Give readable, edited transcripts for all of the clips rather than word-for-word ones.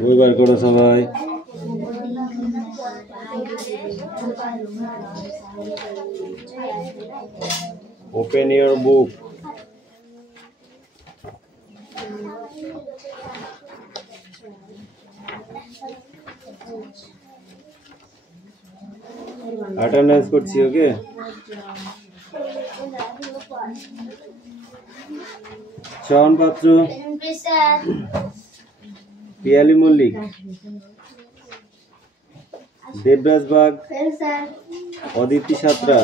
বই বার করো সবাই। Open your book. Attendance করছি, ওকে? শাওন পাত্র, পিয়ালি মল্লিক, দেবরাজ বাগ, অদিতি সাঁতরা,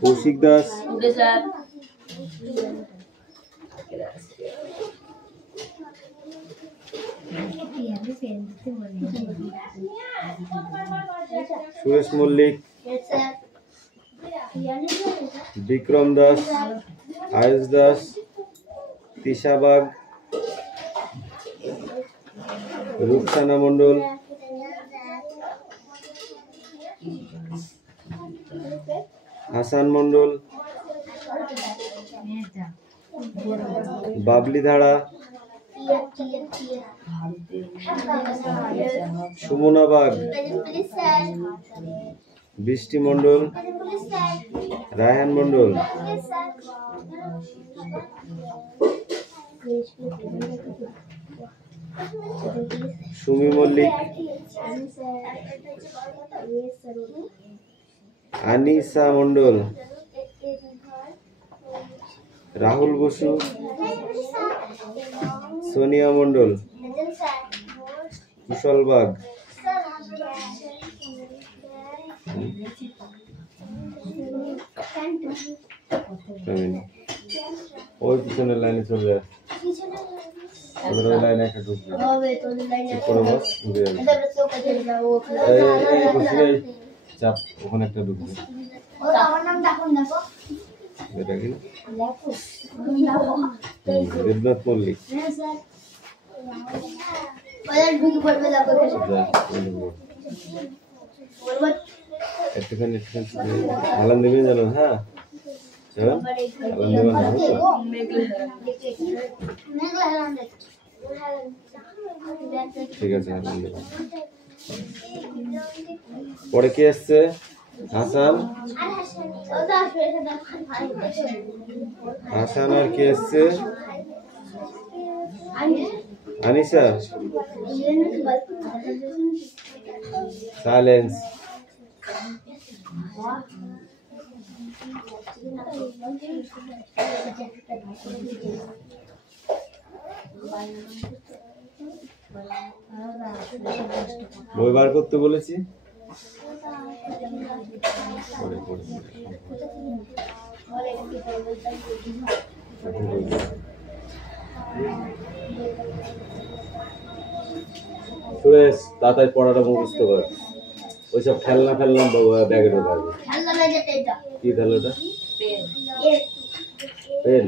কৌশিক দাস, সুরেশ মল্লিক, বিক্রম দাস, আয়ুষ দাস, তিশা বাগ, রূপসানা মন্ডল, হাসান মন্ডল, বাবলি ধারা, সুমনা বাগ, বৃষ্টি মন্ডল, রায়হান মন্ডল, সুমি মল্লিক, আনিসা মন্ডল, রাহুল বসু, সোনিয়া মন্ডল, কুশল বাগ, ওই পিছনের লাইনে চলে যায়, লাইনে একটা ঢুকবে চাপ, ওখানে একটা ঢুকবে। এটা কি দেবনাথ মল্লিক, একটুখানি আলাম দেবেন জানো? হ্যাঁ, আলাম দেবেন না, ঠিক আছে, আলাম দেবেন। পরে কে আসছে? হাসান, হাসান আর কে আসছে? আনিসা, সাইলেন্স। বই বার করতে বলেছি, সুরেশ তাড়াতাড়ি পড়াটা মুখস্থ কর। ওইসব খেলনা ফেলনা ব্যাগে ঢোকাবে। কি খেলনাটা? পেন।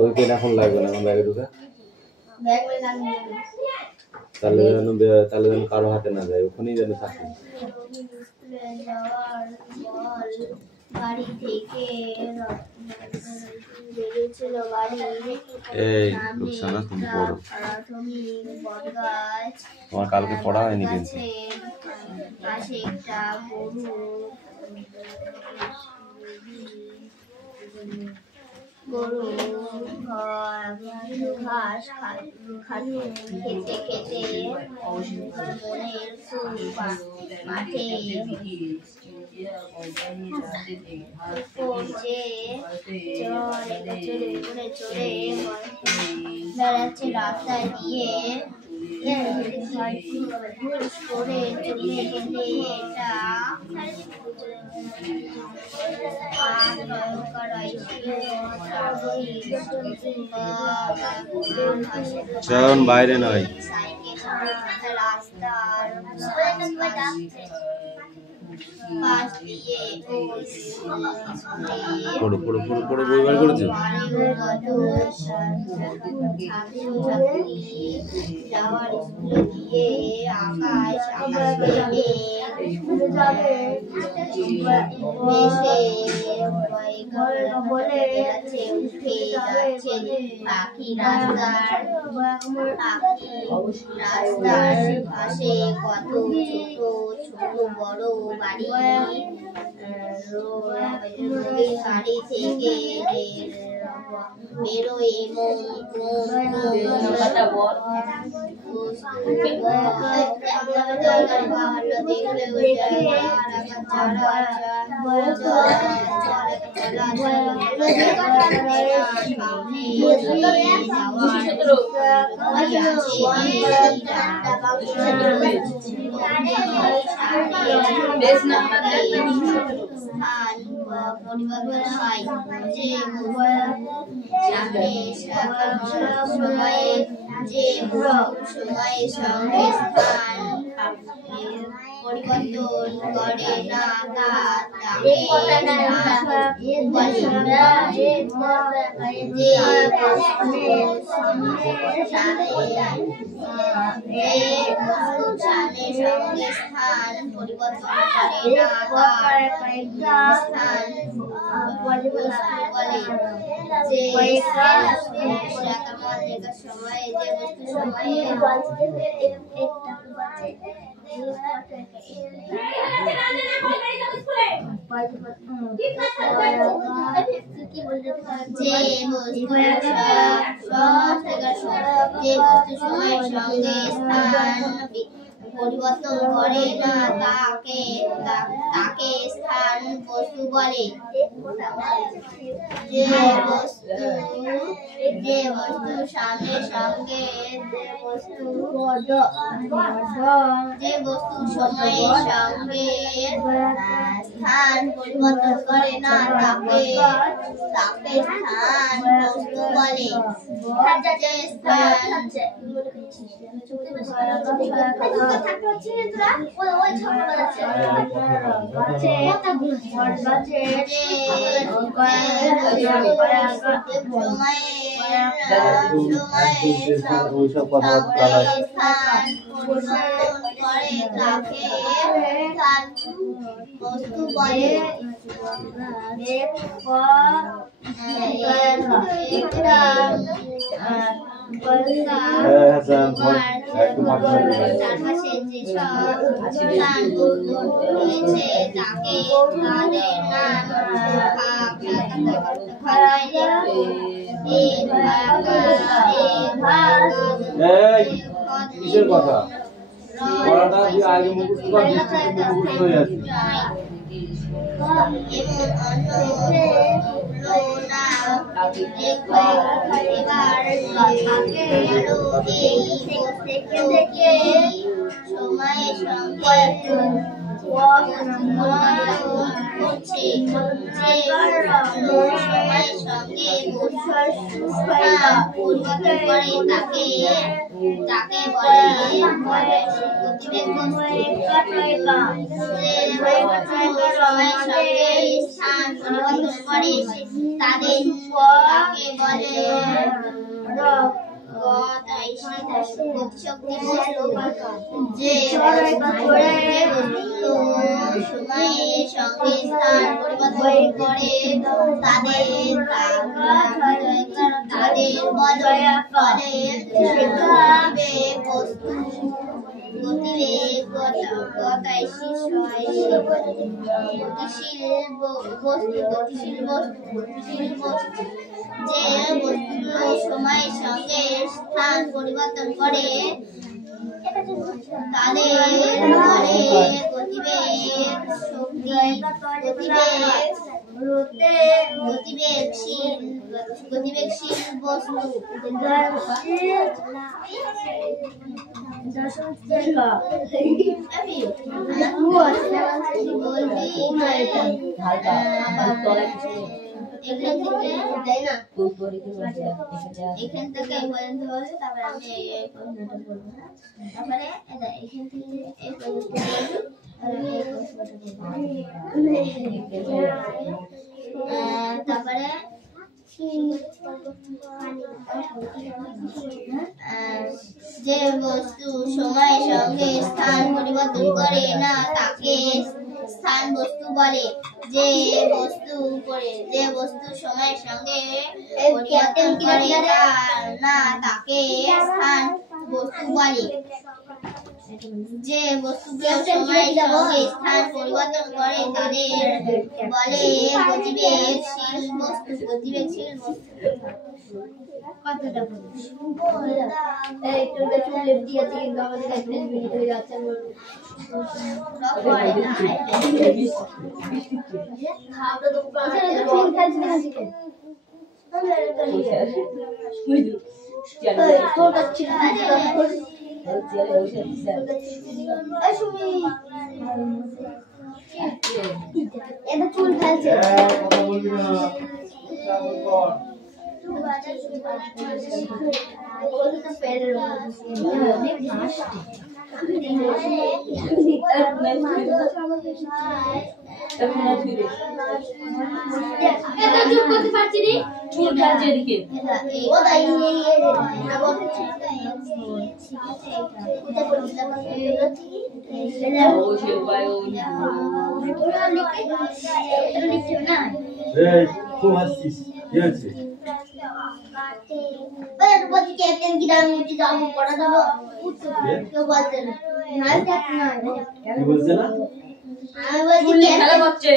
ওই পেন এখন লাগবে না, এখন ব্যাগে ঢোকা। তাহলে যেন কারো হাতে না যায়, ওখানেই যেন থাকে। এই রুকসানা, তুমি পড়ো। তোমার কালকে পড়া হয়নি কিন্তু। গরু ঘাস খানু খেতে খেতে বনের মাঠে চড়ে বেড়াচ্ছে রাস্তা দিয়ে করে চলে গেলে এটা চয়ন বাইরে নয় রাস্তার পাশ দিয়ে পড়ো পড়ো পড়ো পড়ো বই বার করেছে যাওয়ার স্কুলে গিয়ে আকাশ বলে যাচ্ছে উঠে যাচ্ছে পাখি রাস্তার পাশে কত ছোট ছোট বড় বাড়ি বাড়ি থেকে বেরোয় পরিবর্তন হয় যে সময়ে সঙ্গে স্থান পরিবর্তন করে না তাকে সঙ্গে স্থান পরিবর্তন করে না স্থান বলে যে সময়ে যে বস্তু সময়ে সময়ের সঙ্গে স্থান পরিবর্তন করে না তাকে স্থান বস্তু বলে যে বস্তু সঙ্গে সঙ্গে যে বস্তু সময়ের সঙ্গে স্থান পরিবর্তন করে না তাকে স্থান বস্তু বলে যে স্থান বস্তু বলে চারপাশে যেসব তাকে তাদের নাম কিসের কথা পড়াটা যে আগে মুখস্থ কর মুখস্থ হয়ে আছে সময়ের সঙ্গে পরিবর্তন করে তাকে বলে সময়ের সঙ্গে স্থান পরিবর্তন করে তাদের তাকে বলে যে সময়ের সঙ্গে স্থান পরিবর্তন করে তাদের বলে বস্তু গতিশীল বস্তু যে বস্তু সময়ের সঙ্গে স্থান পরিবর্তন করে তাদের বলে গতিবেগ গতিবেগশীল বস্তু এখান থেকে পর্যন্ত হলে তারপরে আমি এই প্রশ্নটা বলবো। তারপরে এখান থেকে এই পর্যন্ত তারপরে যে বস্তু সময়ের সঙ্গে স্থান পরিবর্তন করে না তাকে স্থান বস্তু বলে। যে বস্তু সময়ের সঙ্গে পরিবর্তন করে না তাকে স্থান বস্তু বলে। যে বস্তুগুলো সময়ের সঙ্গে স্থান পরিবর্তন করে তাদের বলে গতিবেগশীল বস্তু। গতিবেগশীল বস্তু কতটা বলিস? এই তোদের চুল লেপটি আছে কিন্তু আমাদের কাছে মিনিট হয়ে যাচ্ছে। খাওয়াটা তো চুল খেলছি না শিখে তোটা ছিল এটা চুল ফেলছে খুব হাসছিস কি হচ্ছে? ক্যাপ্টেন কি দাম উঠে যাবো পড়া দেবো কেউ বলছে না কি বলছে না? আমি বলছি খেলা করছে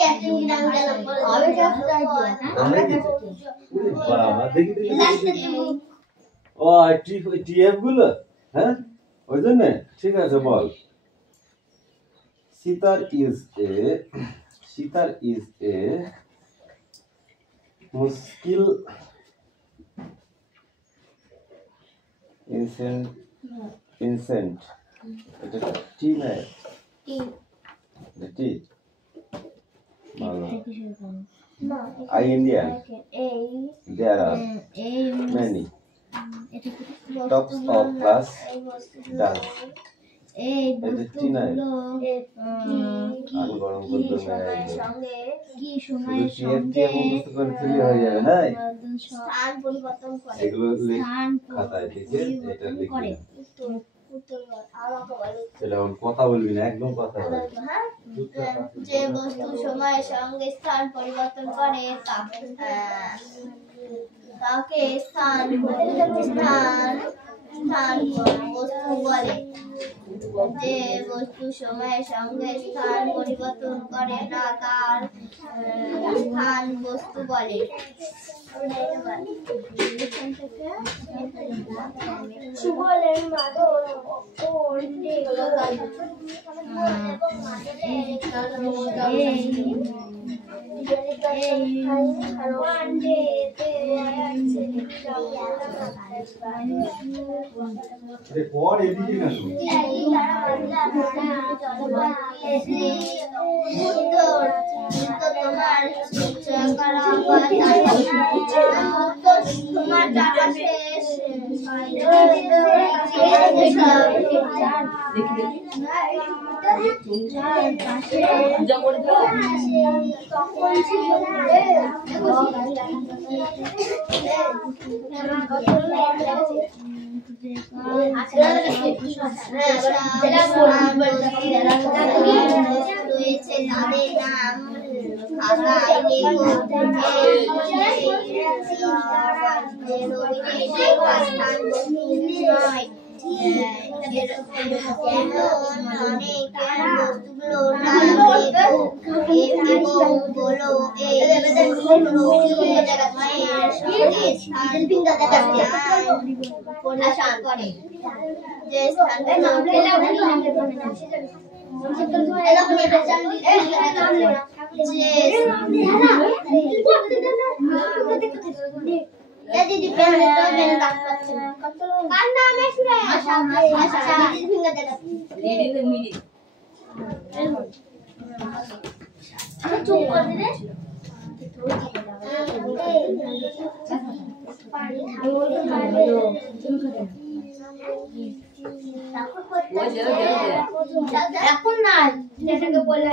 ক্যাপ্টেন কি দাম হবে বাবা দেখি ও টিএফ গুলো হ্যাঁ ওই জন্য ঠিক আছে বল। সিতার is a মুশকিল ইনসেন্ট এটা টি না টি ভালো I Indian there are many tops of class dance এই বস্তুগুলো আমি গরম করতে সঙ্গে কি সময়ের সঙ্গে হয়ে যাবে না স্থান পরিবর্তন করে এগুলো খাতায় লিখে এটা লিখে কথা বলবি না একদম কথা বলবি। যে বস্তু সময়ের সঙ্গে স্থান পরিবর্তন করে তাকে স্থান বস্তু বলে। যে বস্তু সময়ের সঙ্গে স্থান পরিবর্তন করে না তার স্থান বস্তু বলে। এখন না যেটাকে বলে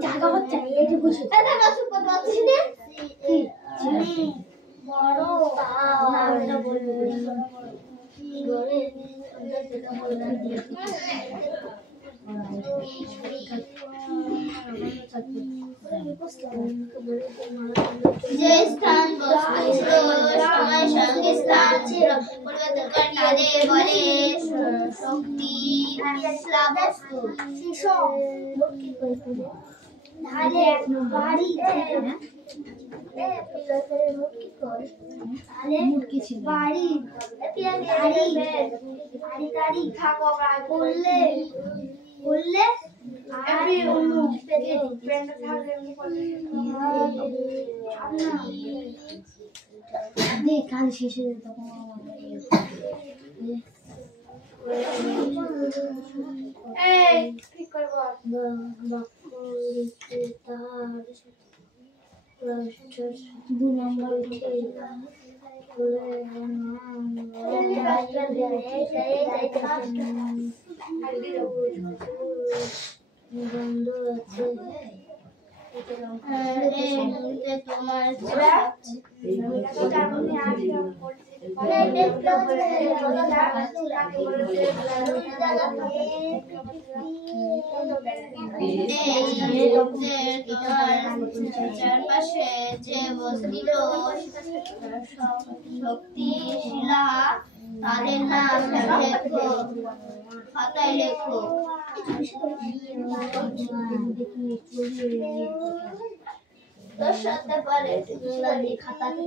জায়গা হচ্ছে যে স্থান সময় সঙ্গে স্থান ছিল পরিবর্তনকারী বলে শক্তি কাল শেষে দু নম্বর বন্ধু আছে তোমার চারপাশে যে বস্তির শক্তিশীলা তাদের নাম লেখো খাতায় লেখো তোর সাথে পারে খাতাতে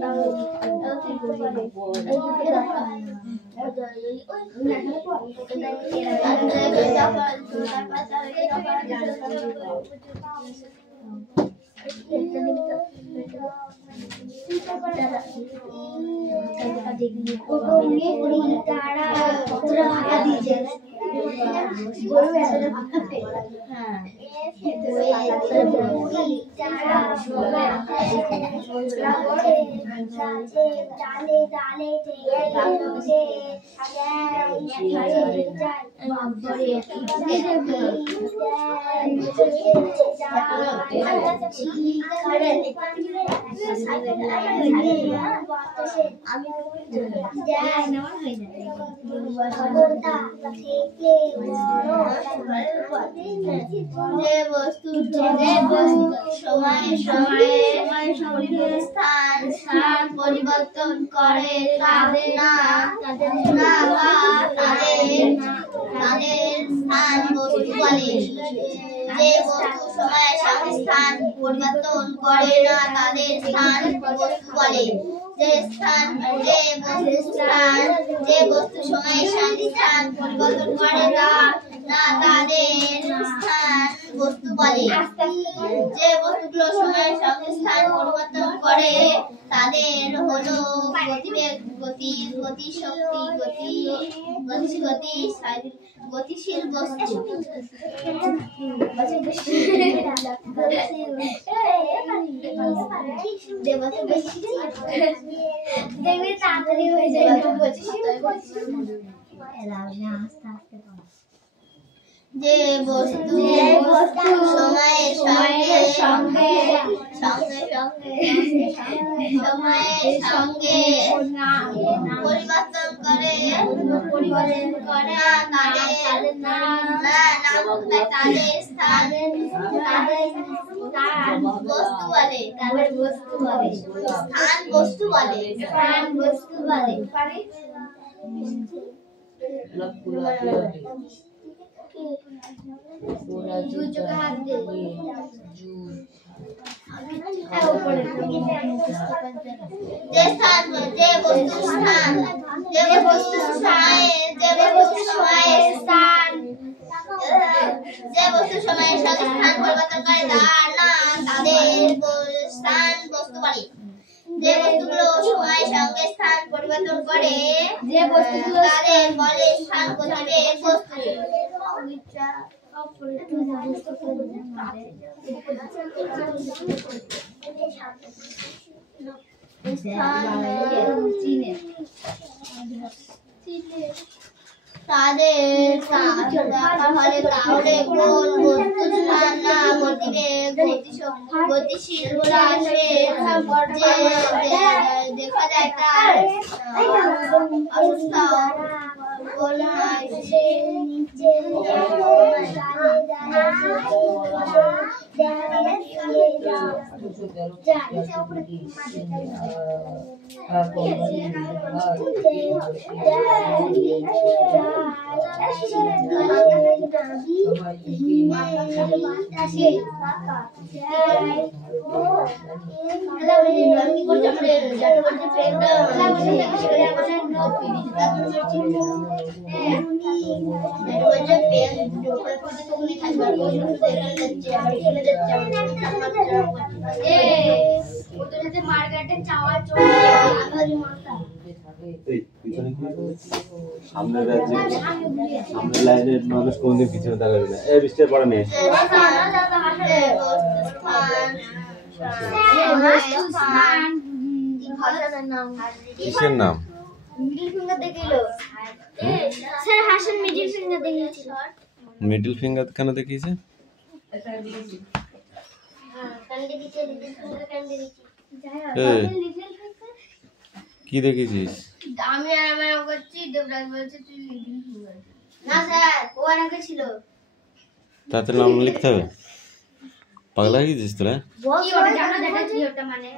যে বস্তু সময়ে সময়ে স্থান পরিবর্তন করে তাদের স্থান বস্তু বলে। যে বস্তু সময়ে স্থান পরিবর্তন করে না তাদের স্থান বস্তু বলে। যে বস্তু সময়ে স্থান পরিবর্তন করে না তাদের স্থান বস্তু বলে। যে বস্তুগুলো সময়ের সঙ্গে স্থান পরিবর্তন করে তাদের হলো গতিবেগ, গতি, গতিশক্তি, গতিশীল বস্তু। দেখবি তাড়াতাড়ি হয়ে যায়। যে বস্তু সময়ের সঙ্গে পরিবর্তন করে না তাদের স্থান বস্তু বলে স্থান বস্তু বলে যে বস্তু সময়ের সঙ্গে স্থান পরিবর্তন করে তার নাম তাদের স্থান বস্তু বলে। যে বস্তুগুলো সময়ের সঙ্গে স্থান পরিবর্তন করে তাদের বলে স্থান গতিবেগ বস্তু। তাদের তাহলে কোন বস্তু স্থান না গতিবেগ গতিশীল বলে আসবে যে দেখা যায় তার অবস্থা সামনের লাইনের মানুষ কোনদিন পিছনে দাঁড়াবে না। এই বৃষ্টির পরে নেই কিসের নাম মিডল ফিঙ্গার কেন দেখিয়েছে? কি দেখেছিস? আমি আর আমার করছি, দেবরাজ বলছে তুই লিটিল ফিঙ্গার। না স্যার, ও আগে ছিল। তাতে নাম লিখতে হবে? পাগলা হয়ে গেছিস তোরা? কি ওটা জানো যেটা কি ওটা মানে?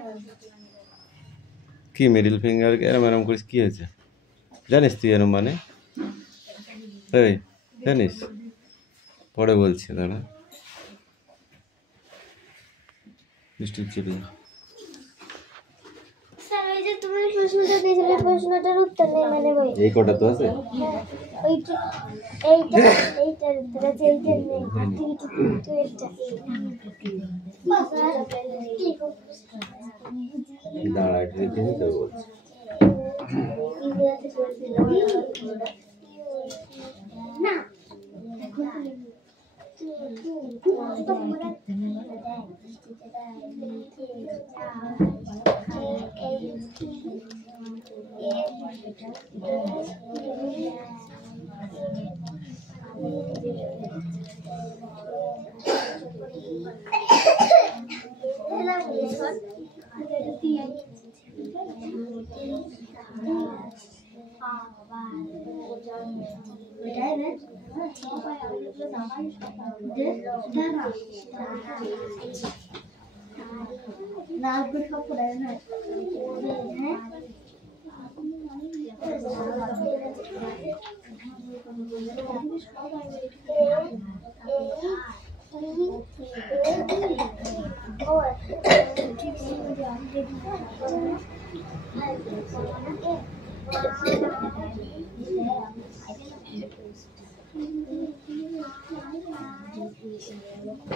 কি মিডল ফিঙ্গার এরম এরম করিস কি হয়েছে? জানিস তুই এরম মানে? এই জানিস? পরে বলছি দাঁড়া। মিষ্টি চিপে তুমি প্রশ্নটা দিয়েছিলে, প্রশ্নটার উত্তর নেই মানে বই। এই কটা তো আছে? এইটার উত্তর আছে, এইটার নেই। তুই একটা দাঁড়া এটা রেখে নিতে বলছি। না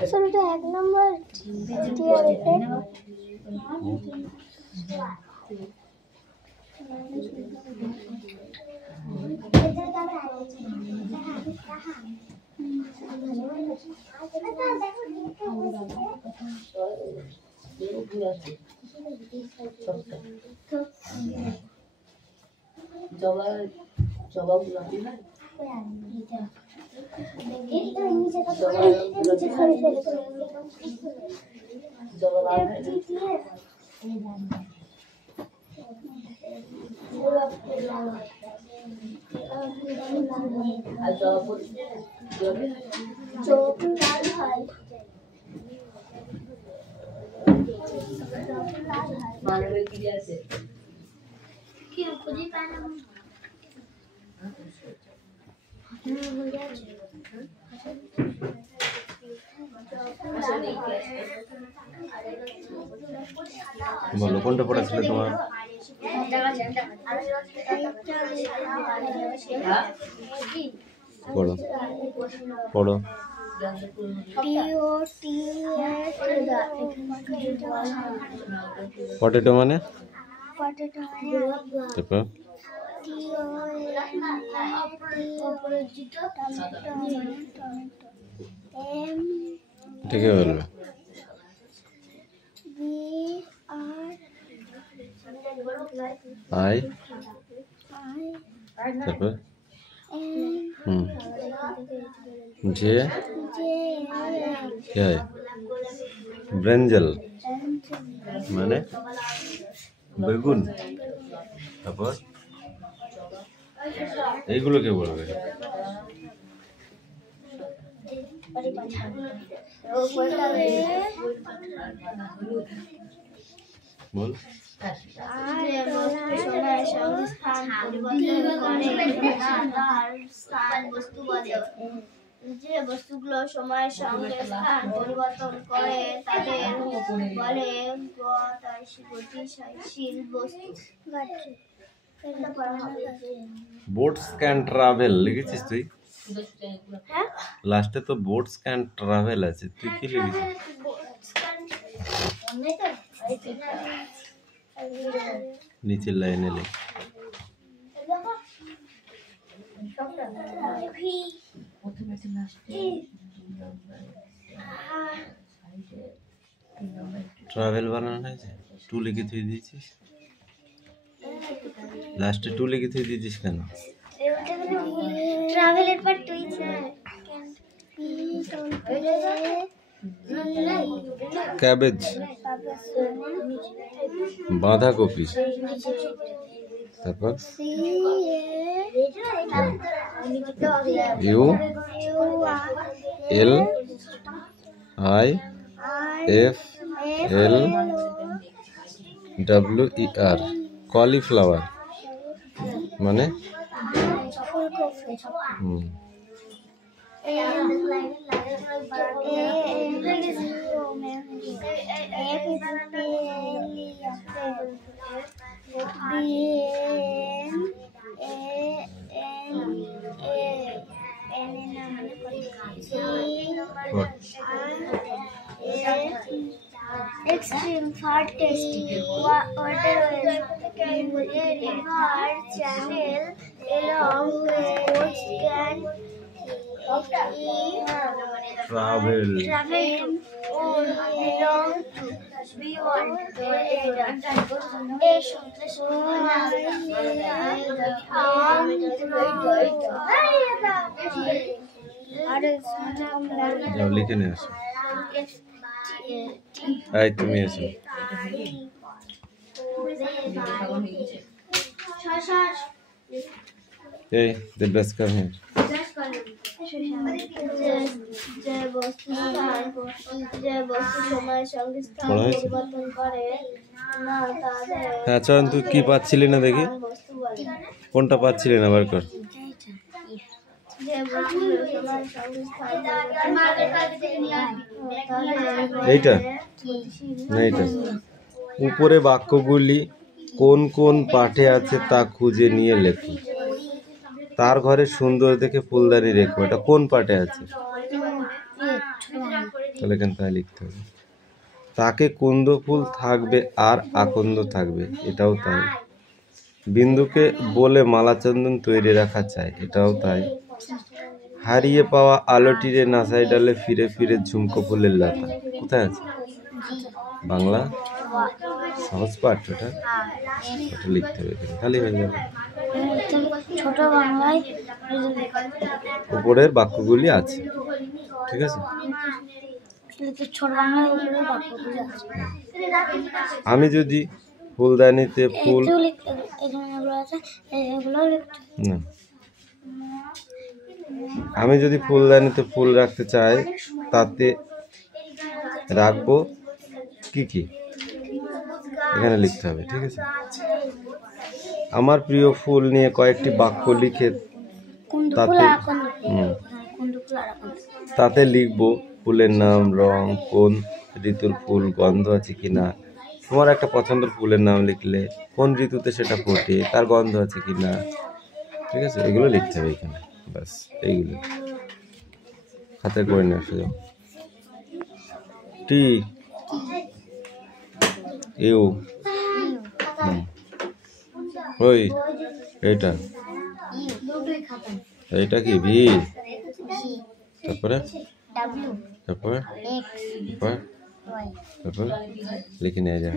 ছোটটা 1 নম্বর জবা জবা বলো কোনটা পড়া ছিল তোমার? পড়ো পড়ো। পটেটো মানে? তারপর ঠিক বলবে। আই তারপর যে ব্রেঞ্জেল মানে বেগুন। তারপর এইগুলো কে বলবে? বল। যে বস্তুগুলো সময়ের সঙ্গে স্থান পরিবর্তন করে তাদের বলে গতিশীল বস্তু। বোটস ক্যান ট্রাভেল লিখেছিস তুই? লাস্টে তো বোটস ক্যান ট্রাভেল আছে, তুই কি লিখেছিস? নিচের লাইনে লেখ। ট্রাভেল বানানো হয়েছে, টু লিখে তুই দিয়েছিস, লাস্টে টু লিখে তুই দিয়েছিস কেন? ট্রাভেলের পর তুই ক্যাবেজ বাঁধাকপি। তারপর U L I F L W E R cauliflower মানে extreme far tasty water river channel along boats can travel along beyond যাও লিখে নিয়ে আসো। এই তুমি এসো। এই দেবরাজ কাম হিয়ার। যে বস্তু সময়ের সঙ্গে স্থান পরিবর্তন করে না তাদের হ্যাঁ চয়ন, তুই কি পাচ্ছিলি না দেখি, বস্তু বলে। কোনটা পাচ্ছিলি না বার কর। যে বস্তুগুলো সময়ের সঙ্গে স্থান এইটা না, এইটা উপরে বাক্যগুলি কোন কোন পাঠে আছে তা খুঁজে নিয়ে লেখো। তার ঘরে সুন্দর দেখে ফুলদানি রেখো, এটা কোন পাঠে আছে? তাহলে এখানে তাই লিখতে হবে। তাকে কুন্দ ফুল থাকবে আর আকন্দ থাকবে, এটাও তাই। বিন্দুকে বলে মালাচন্দন তৈরি রাখা চাই, এটাও তাই। হারিয়ে পাওয়া আলোটিরে নাসাই ডালে ফিরে ফিরে ঝুমকো ফুলের লতা, কোথায় আছে? বাংলা সহজ পাঠ ওটা ওটা লিখতে হবে এখানে, তাহলেই হয়ে যাবে। ছোট বাংলায় উপরের বাক্যগুলি আছে, ঠিক আছে। ছোট বাংলায় উপরে বাক্যগুলো আছে। আমি যদি ফুলদানিতে ফুল এগুলো আছে, এগুলো লিখতে না, আমি যদি ফুলদানিতে ফুল রাখতে চাই তাতে রাখবো কি কি এখানে লিখতে হবে, ঠিক আছে। আমার প্রিয় ফুল নিয়ে কয়েকটি বাক্য লিখে তাতে তাতে লিখবো ফুলের নাম, রং, কোন ঋতুর ফুল, গন্ধ আছে কিনা। তোমার একটা পছন্দের ফুলের নাম লিখলে কোন ঋতুতে সেটা ফোটে, তার গন্ধ আছে কিনা, ঠিক আছে। এগুলো লিখতে হবে এখানে, ব্যাস এইগুলো খাতায় করে নিয়ে আসো। টি ইউ ওই এইটা এইটা কি ভি, তারপরে তারপরে তারপরে তারপরে লিখে নিয়ে যা।